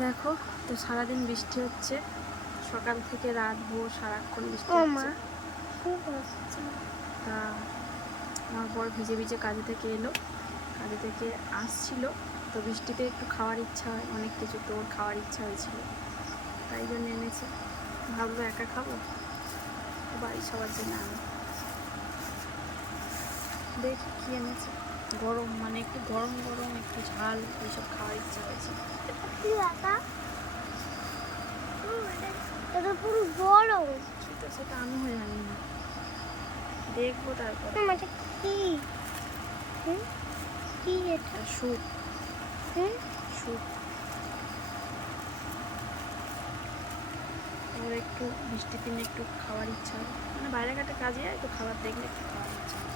দেখো তো সারাদিন বৃষ্টি হচ্ছে, সকাল থেকে রাত ভোর সারাক্ষণ বৃষ্টি হচ্ছে। তা আমার বর ভিজে ভিজে কাজে থেকে এলো, কাজে থেকে আসছিল, তো বৃষ্টিতে একটু খাওয়ার ইচ্ছা হয়, অনেক কিছু তো ওর খাওয়ার ইচ্ছা হয়েছিল, তাই জন্য এনেছে। ভাবলো একা খাবো, বাড়ির সবার জন্য আনো। দেখি কী এনেছে। গরম মানে একটু গরম গরম একটু ঝাল এইসব খাওয়ার ইচ্ছা হয়েছে। এটা পুরো গরম। সেটা সেটা আমিও জানি না, দেখবো তারপরে। এটা কি? কি এটা? স্যুপ। স্যুপ। ওর একটু বৃষ্টির দিনে একটু খাওয়ার ইচ্ছা হয়, মানে বাইরে ঘাটে কাজে যায় তো খাবার দেখলে একটু খাওয়ার ইচ্ছা হয়।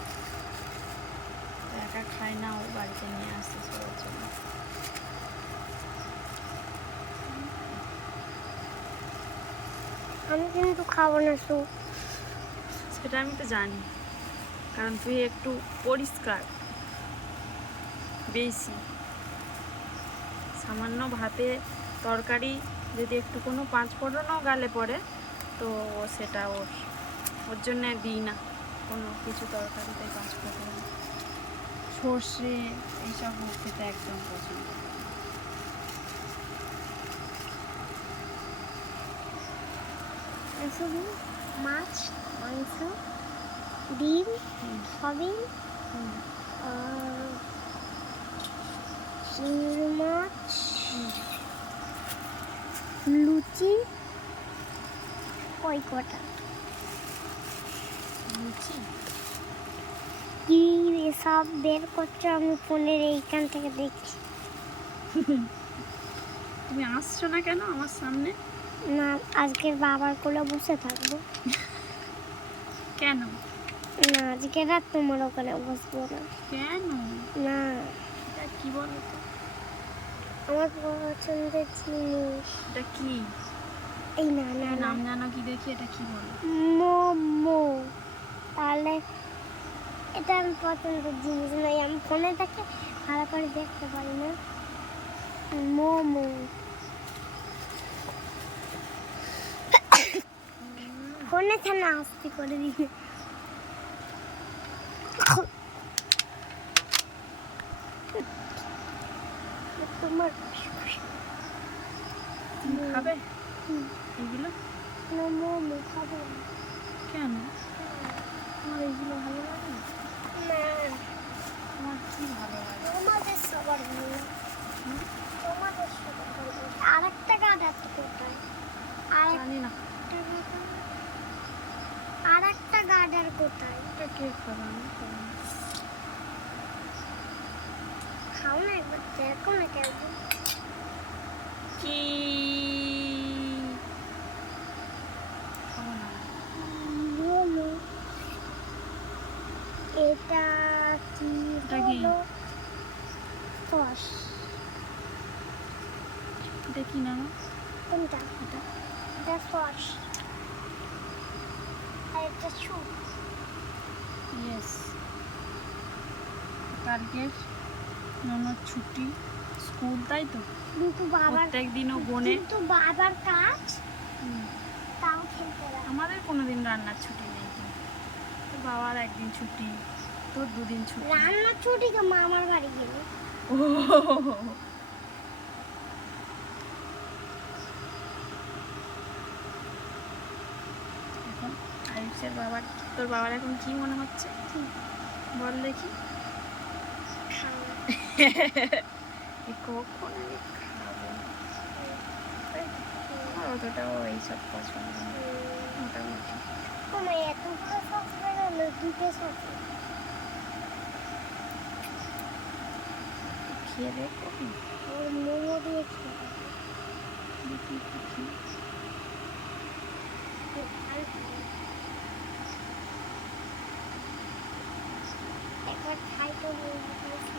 একা খায় না, ও বাড়িতে নিয়ে আসছে সবার জন্য। আমি কিন্তু খাবো না স্যুপ। সেটা আমি তো জানি, কারণ তুই একটু পরিষ্কার বেশি। সামান্য ভাতে তরকারি যদি একটু কোনো পাঁচ ফোড়নও গালে পড়ে তো সেটা ওর জন্যে দিই না কোনো কিছু তরকারিতে পাঁচ ফোড়ন, সর্ষে এইসব খেতে একদম পছন্দ। শুধু মাছ, মাংস, ডিম সবই, চিংড়ি মাছ, লুচি, ওই কটা। লুচি কি এসব বের করছো? আমি ফোনের এইখান থেকে দেখছি। তুমি আসছো না কেন আমার সামনে? না, আজকের বাবার কোলে বসে থাকবো। কেন? না, আজকে রাত তোমার ওখানে বসবো না। কেন? না, এটা কি বলো তো? আমার পছন্দের জিনিস এটা কি? এই না না না নাম জানো কি দেখি, এটা কি বলো? মোমো। তাহলে এটা আমি পছন্দের জিনিস নয়, আমি ফোনে থেকে ভালো করে দেখতে পারি না। মোমো। ফোনে ছানা আস্তে করে দিই। তোমার তুমি খাবে এগুলো? না, মোমো খাবো না। কেন? তোমার এইগুলো ভালো লাগে না? না, তোমার কি ভালো লাগে? তোমাদের সবার ভালো লাগে। তোমাদের সবার ভালো লাগে। আরেকটা গাছ আছে কোথায়? জানি না। আরেকটা গার্ডার কোথায়? এটা কে খাবে? আমি খাবো না। খাও না, একবার দেখো না কেমন। কি? খাবো না। মোমো। এটা কি এটা কি? বলো? সস। এটা কি নাম? কোনটা? এটা সস। আর এটা স্যুপ। ইয়েস। কালকের ননদ ছুটি স্কুল, তাই তো? কিন্তু বাবার প্রত্যেক দিনও বনে। কিন্তু বাবার কাজ তাও খেলতে হবে। আমাদের কোনোদিন রান্নার ছুটি নেই, তো বাবার একদিন ছুটি, তোর দুদিন ছুটি। রান্নার ছুটি তো মামার বাড়ি গেলে। এখন আয়ুষের বাবার, তোর বাবার এখন কি মনে হচ্ছে বল দেখি? কখন আমি খাবো? আমার অতটাও এইসব পছন্দ না, মোটামুটি। তোমার এতগুলো সস বেরোলো, দুটো সস। খেয়ে দেখো ওর মোমো দিয়ে খেয়ে দেখি একটু খেয়ে। একবার খাই তো মোমো দিয়ে।